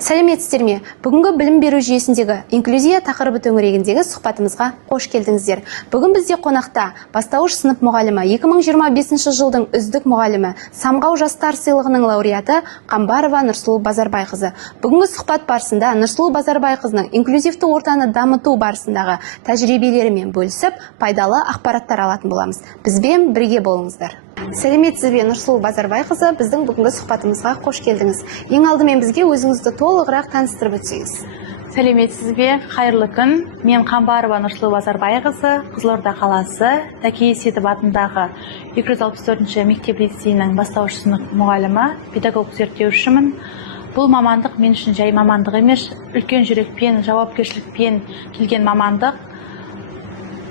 Сәлеметсіздер ме? Бүгінгі білім беру жүйесіндегі инклюзия тақырыбы төңірегіндегі сұхбатымызға қош келдіңіздер. Бүгін бізде қонақта бастауыш сынып мұғалімі, 2025 жылдың үздік мұғалімі, Самғау жастар сыйлығының лауреаты Қамбарова Нұрсұлу Базарбайқызы. Бүгінгі сұхбат барысында Нұрсұлу Базарбайқызының инклюзивті ортаны дамыту барысындағы тәжірибелерімен бөлісіп, пайдалы ақпараттар алатын боламыз. Бізбен бірге болыңыздар. Сәлеметсіз бе, Нұрсұлу Базарбайқызы, біздің бүгінгі сұхбатымызға қош келдіңіз. Ең алдымен бізге өзіңізді толығырақ таныстырып өтсеңіз. Сәлеметсіз бе, қайырлы күн. Мен Қамбарова Нұрсұлу Базарбайқызы, Қызылорда қаласы, Тәкей Сейітов атындағы 264-ші мектеп-лицейінің бастауыш сынып мұғалімі, педагог зерттеушімін. Бұл мамандық мен үшін жай мамандық емес, үлкен жүрекпен, жауапкершілікпен келген мамандық.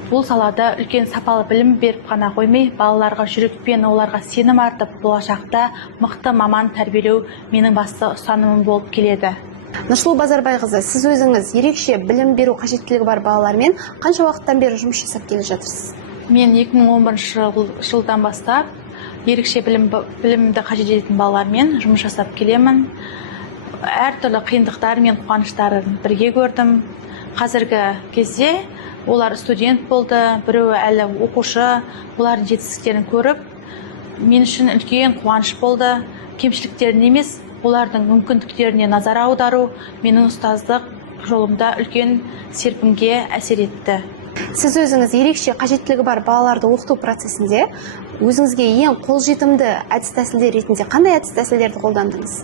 Бұл салада үлкен сапалы білім беріп қана қоймай, балаларға жүрекпен, оларға сенім артып, болашақта мықты маман тәрбиелеу менің басты ұстанымым болып келеді. Нұрсұлу Базарбайқызы, сіз өзіңіз ерекше білім беру қажеттілігі бар балалармен қанша уақыттан бері жұмыс жасап келе жатырсыз? Мен 2011 жылдан бастап ерекше білімді қажет ететін балалармен жұмыс жасап келемін. Әртүрлі қиындықтар мен қуаныштарын бірге көрдім. Қазіргі кезде олар студент болды, біреуі әлі оқушы, олардың жетістіктерін көріп, мен үшін үлкен қуаныш болды. Кемшіліктерін емес, олардың мүмкіндіктеріне назар аудару менің ұстаздық жолымда үлкен серпінге әсер етті. Сіз өзіңіз ерекше қажеттілігі бар балаларды оқыту процесінде өзіңізге ең қолжетімді әдіс-тәсілдер ретінде қандай әдіс-тәсілдерді қолдандыңыз?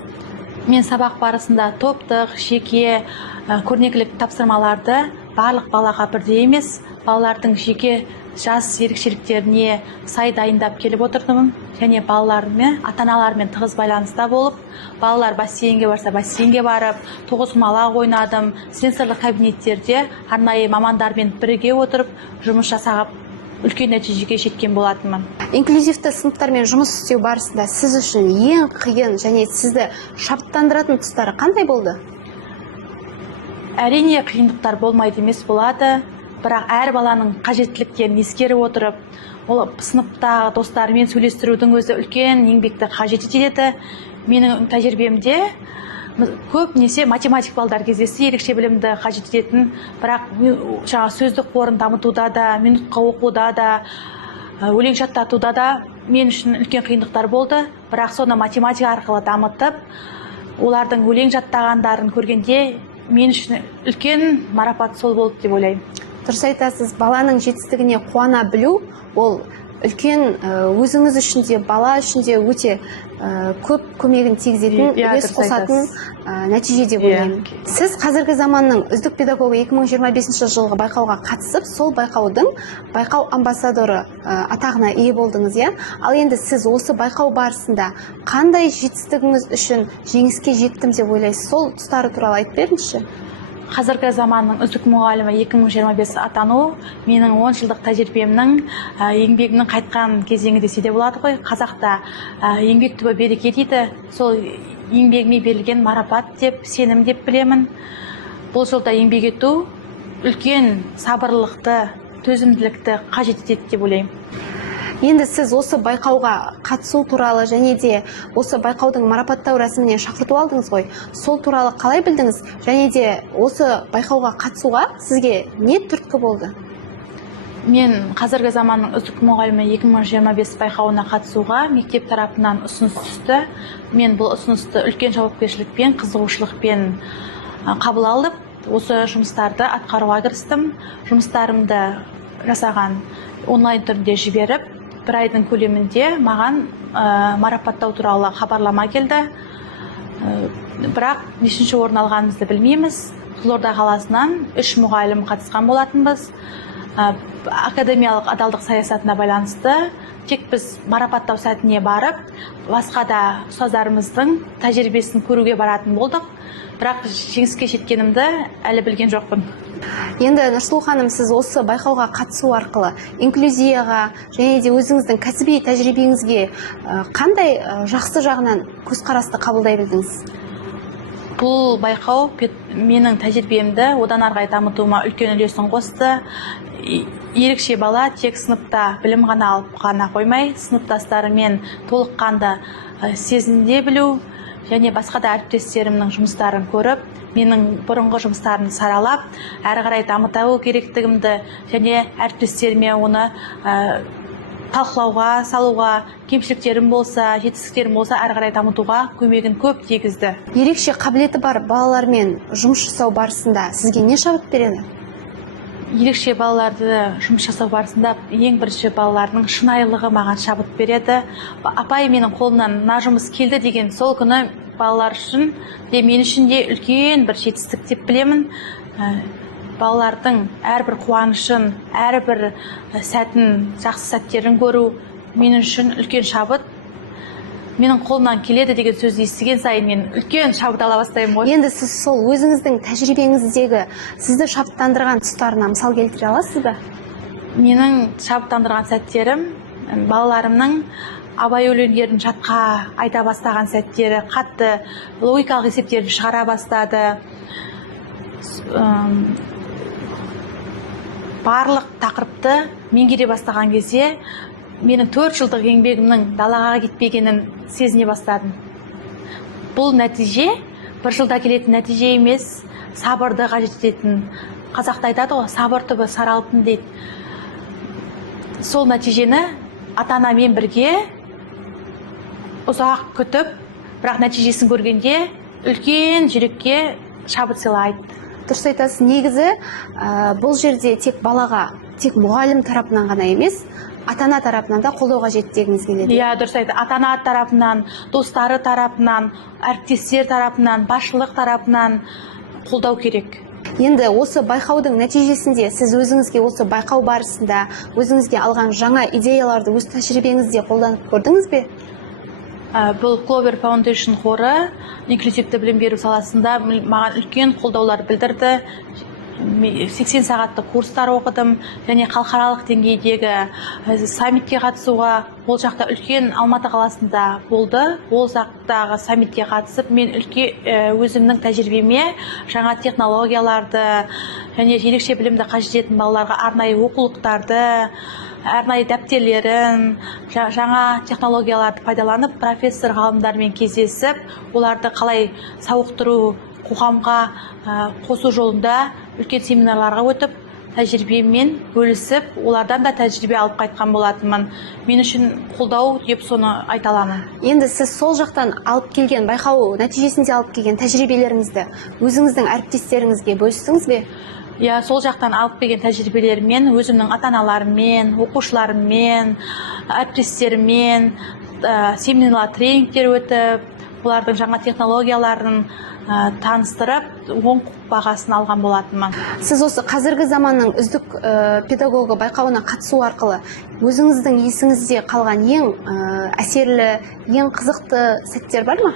Мен сабақ барысында топтық, жеке, көрнекілік тапсырмаларды барлық балаға бірдей емес, балалардың жеке жас ерекшеліктеріне сай дайындап келіп отырдым. Және балалармен, ата-аналармен тығыз байланыста болып, балалар бассейнге барса бассейнге барып, тоғызқұмалақ ойнадым. Сенсорлық кабинеттерде арнайы мамандармен бірге отырып, жұмыс жасап үлкен нәтижеге жеткен болатынмын. Инклюзивті сыныптармен жұмыс істеу барысында сіз үшін ең қиын және сізді шабыттандыратын тұстары қандай болды? Әрине қиындықтар болмайды емес болады, бірақ әр баланың қажеттіліктерін ескеріп отырып, ол сыныпта достарымен сөйлестірудің өзі үлкен еңбекті қажет етеді. Менің тәжірибемде көбінесе математик балдар кездесті, ерекше білімді қажет ететін, бірақ сөздік қорын дамытуда да, минутқа оқуда да, өлең жаттатуда да мен үшін үлкен қиындықтар болды. Бірақ соны математика арқылы дамытып, олардың өлең жаттағандарын көргенде мен үшін үлкен марапат сол болды деп ойлаймын. Дұрыс айтасыз, баланың жетістігіне қуана білу, ол үлкен өзіңіз үшін де, бала үшін де өте көп көмегін тигізетін, үлес қосатын нәтиже деп ойлаймын. Сіз қазіргі заманның үздік педагогы 2025 жылғы байқауға қатысып, сол байқаудың байқау амбассадоры атағына ие болдыңыз, иә? Ал енді сіз осы байқау барысында қандай жетістігіңіз үшін жеңіске жеттім деп ойлайсыз? Сол тұстары туралы айтып беріңізші. Қазіргі заманның үздік мұғалімі 2025 атану менің 10 жылдық тәжірибемнің еңбегімнің қайтқан кезеңі десе де болады ғой. Қазақта еңбек түбі береке дейді. Сол еңбегіме берілген марапат деп, сенім деп білемін. Бұл жолда еңбек ету үлкен сабырлықты, төзімділікті қажет етеді деп ойлаймын. Енді сіз осы байқауға қатысу туралы және де осы байқаудың марапаттау рәсіміне шақырту алдыңыз ғой. Сол туралы қалай білдіңіз? Және де осы байқауға қатысуға сізге не түрткі болды? Мен қазіргі заманның үздік мұғалімі 2025 байқауына қатысуға мектеп тарапынан ұсыныс түсті. Мен бұл ұсынысты үлкен жауапкершілікпен, қызығушылықпен қабыл алып, осы жұмыстарды атқаруға кірістім. Жұмыстарымды жасаған онлайн түрінде жіберіп, бір айдың көлемінде маған марапаттау туралы хабарлама келді. Бірақ нешінші орын алғанымызды білмейміз. Қызылорда қаласынан 3 мұғалім қатысқан болатынбыз. Академиялық адалдық саясатына байланысты тек біз марапаттау сәтіне барып, басқа да ұстаздарымыздың тәжірибесін көруге баратын болдық. Бірақ жеңіске жеткенімді әлі білген жоқпын. Енді Нұрсұлу ханым, сіз осы байқауға қатысу арқылы инклюзияға және де өзіңіздің кәсіби тәжірибеңізге қандай жақсы жағынан көзқарасты қабылдай білдіңіз? Бұл байқау менің тәжірибемді одан арғай дамытуыма үлкен үлесін қосты. Ерекше бала тек сыныпта білім ғана алып қана қоймай, сыныптастарымен толыққанды сезіне білу, және басқа да әріптестерімнің жұмыстарын көріп, менің бұрынғы жұмыстарымды саралап, әрі қарай дамыту керектігімді және әріптестеріме оны талқылауға салуға, кемшіліктерім болса, жетістіктерім болса, әрі қарай дамытуға көмегін көп тигізді. Ерекше қабілеті бар балалармен жұмыс жасау барысында сізге не шабыт береді? Ерекше балаларды жұмыс жасау барысында ең бірінші балалардың шынайылығы маған шабыт береді. Апай менің қолымнан мына жұмыс келді деген сол күні балалар үшін де мен үшін де үлкен бір жетістік деп білемін. Балалардың әрбір қуанышын, әрбір сәтін, жақсы сәттерін көру мен үшін үлкен шабыт. Менің қолымнан келеді деген сөзді естіген сайын мен үлкен шабыт ала бастаймын ғой. Енді сіз сол өзіңіздің тәжірибеңіздегі сізді шабыттандырған тұстарына мысал келтіре аласыз ба? Менің шабыттандырған сәттерім балаларымның абай өлеңдерін жатқа айта бастаған сәттері, қатты логикалық есептерін шығара бастады. Барлық тақырыпты меңгере бастаған кезде менің 4 жылдық еңбегімнің далаға кетпегенін сезіне бастадым. Бұл нәтиже 1 жылда келетін нәтиже емес, сабырды қажет ететін. Қазақта айтады ғой, сабыр түбі сары алтын дейді. Сол нәтижені ата-анамен бірге ұзақ күтіп, бірақ нәтижесін көргенде үлкен жүрекке шабыт сыйлайды. Дұрыс айтасыз. Негізі бұл жерде тек балаға, тек мұғалім тарапынан ғана емес, ата-ана тарапынан да қолдау қажет дегіңіз келеді. Иә, дұрыс айтты. Ата-ана тарапынан, достары тарапынан, әріптестер тарапынан, басшылық тарапынан қолдау керек. Енді осы байқаудың нәтижесінде сіз өзіңізге осы байқау барысында өзіңізге алған жаңа идеяларды өз тәжірибеңізде қолданып көрдіңіз бе? Бұл Clover Foundation қоры инклюзивті білім беру саласында маған үлкен қолдаулар білдірді. 80 сағатты курстар оқыдым және халықаралық деңгейдегі саммитке қатысуға, ол жақта үлкен Алматы қаласында болды. Ол жақтағы саммитке қатысып, мен өзімнің тәжірибеме жаңа технологияларды және ерекше білімді қажет ететін балаларға арнайы оқулықтарды, арнайы дәптерлерін, жаңа технологияларды пайдаланып, профессор ғалымдармен кездесіп, оларды қалай сауықтыру, қоғамға қосу жолында үлкен семинарларға өтіп, тәжірибемен бөлісіп, олардан да тәжірибе алып қайтқан болатынмын. Мен үшін қолдау деп соны айта аламын. Енді сіз сол жақтан алып келген, байқау нәтижесінде алып келген тәжірибелеріңізді өзіңіздің әріптестеріңізге бөлістіңіз бе? Иә, сол жақтан алып келген тәжірибелермен өзімнің ата-аналарыммен, оқушыларыммен, әріптестеріммен семинарлар, тренингтер өтіп, олардың жаңа технологияларын таныстырып, оң бағасын алған болатынмын. Сіз осы қазіргі заманның үздік педагогі байқауына қатысу арқылы өзіңіздің есіңізде қалған ең әсерлі, ең қызықты сәттер бар ма?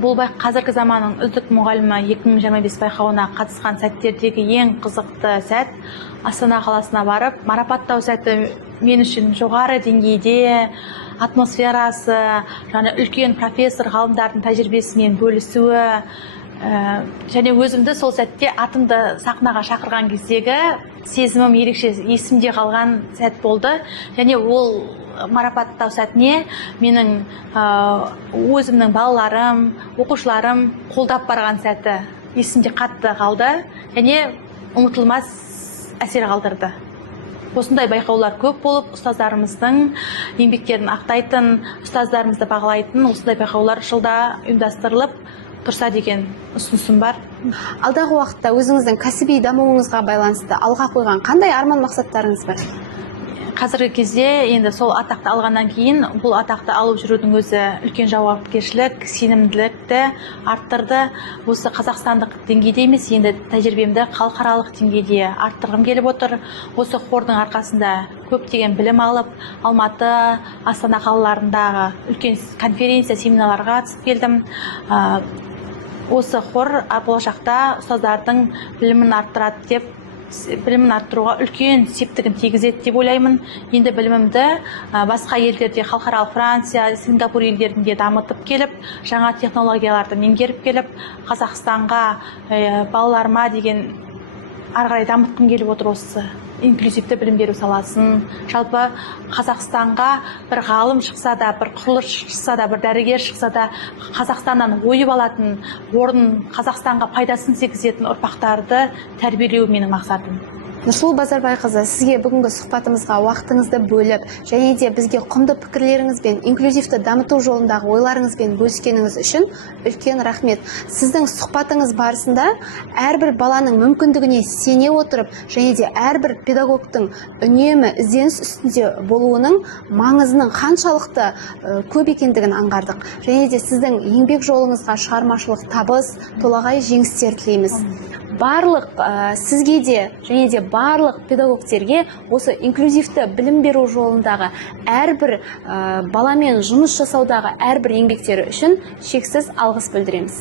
Бұл қазіргі заманның үздік мұғалімі 2025 байқауына қатысқан сәттердегі ең қызықты сәт Астана қаласына барып, марапаттау сәті мен үшін жоғары деңгейде, атмосферасы, және үлкен профессор ғалымдардың тәжірибесімен бөлісуі, және өзімді сол сәтте атымды сахнаға шақырған кездегі сезімім ерекше есімде қалған сәт болды. Және ол марапаттау сәтіне менің өзімнің балаларым, оқушыларым қолдап барған сәті есімде қатты қалды және ұмытылмас әсер қалдырды. Осындай байқаулар көп болып, ұстаздарымыздың еңбектерін ақтайтын, ұстаздарымызды бағалайтын осындай байқаулар жылда ұйымдастырылып тұрса деген ұсынысым бар. Алдағы уақытта өзіңіздің кәсіби дамуыңызға байланысты алға қойған қандай арман мақсаттарыңыз бар? Қазіргі кезде енді сол атақты алғаннан кейін бұл атақты алып жүрудің өзі үлкен жауапкершілік, сенімділікті арттырды. Осы қазақстандық деңгейде емес, енді тәжірибемді халықаралық деңгейде арттырғым келіп отыр. Осы қордың арқасында көптеген білім алып, Алматы, Астана қалаларындағы үлкен конференция, семинарларға қатысып келдім. Осы қор болашақта ұстаздардың білімін арттыруға үлкен септігін тигізеді деп ойлаймын. Енді білімімді басқа елдерде, халықаралық Франция, Сингапур елдерінде дамытып келіп, жаңа технологияларды меңгеріп келіп, Қазақстанға балаларыма деген ары қарай дамытқым келіп отыр осы инклюзивті білім беру саласын, жалпы Қазақстанға бір ғалым шықса да, бір құрылысшы шықса да, бір дәрігер шықса да, Қазақстаннан ойып алатын, орын Қазақстанға пайдасын тигізетін ұрпақтарды тәрбиелеу менің мақсатым. Нұрсұлу Базарбайқызы, сізге бүгінгі сұхбатымызға уақытыңызды бөліп, және де бізге құнды пікірлеріңізбен, инклюзивті дамыту жолындағы ойларыңызбен бөліскеніңіз үшін үлкен рахмет. Сіздің сұхбатыңыз барысында әрбір баланың мүмкіндігіне сене отырып, және де әрбір педагогтың үнемі ізденіс үстінде болуының маңызының қаншалықты көп екендігін аңғардық. Және де сіздің еңбек жолыңызға шығармашылық табыс, толағай жеңістер тілейміз. Барлық сізге де және де барлық педагогтерге осы инклюзивті білім беру жолындағы әрбір баламен жұмыс жасаудағы әрбір еңбектері үшін шексіз алғыс білдіреміз.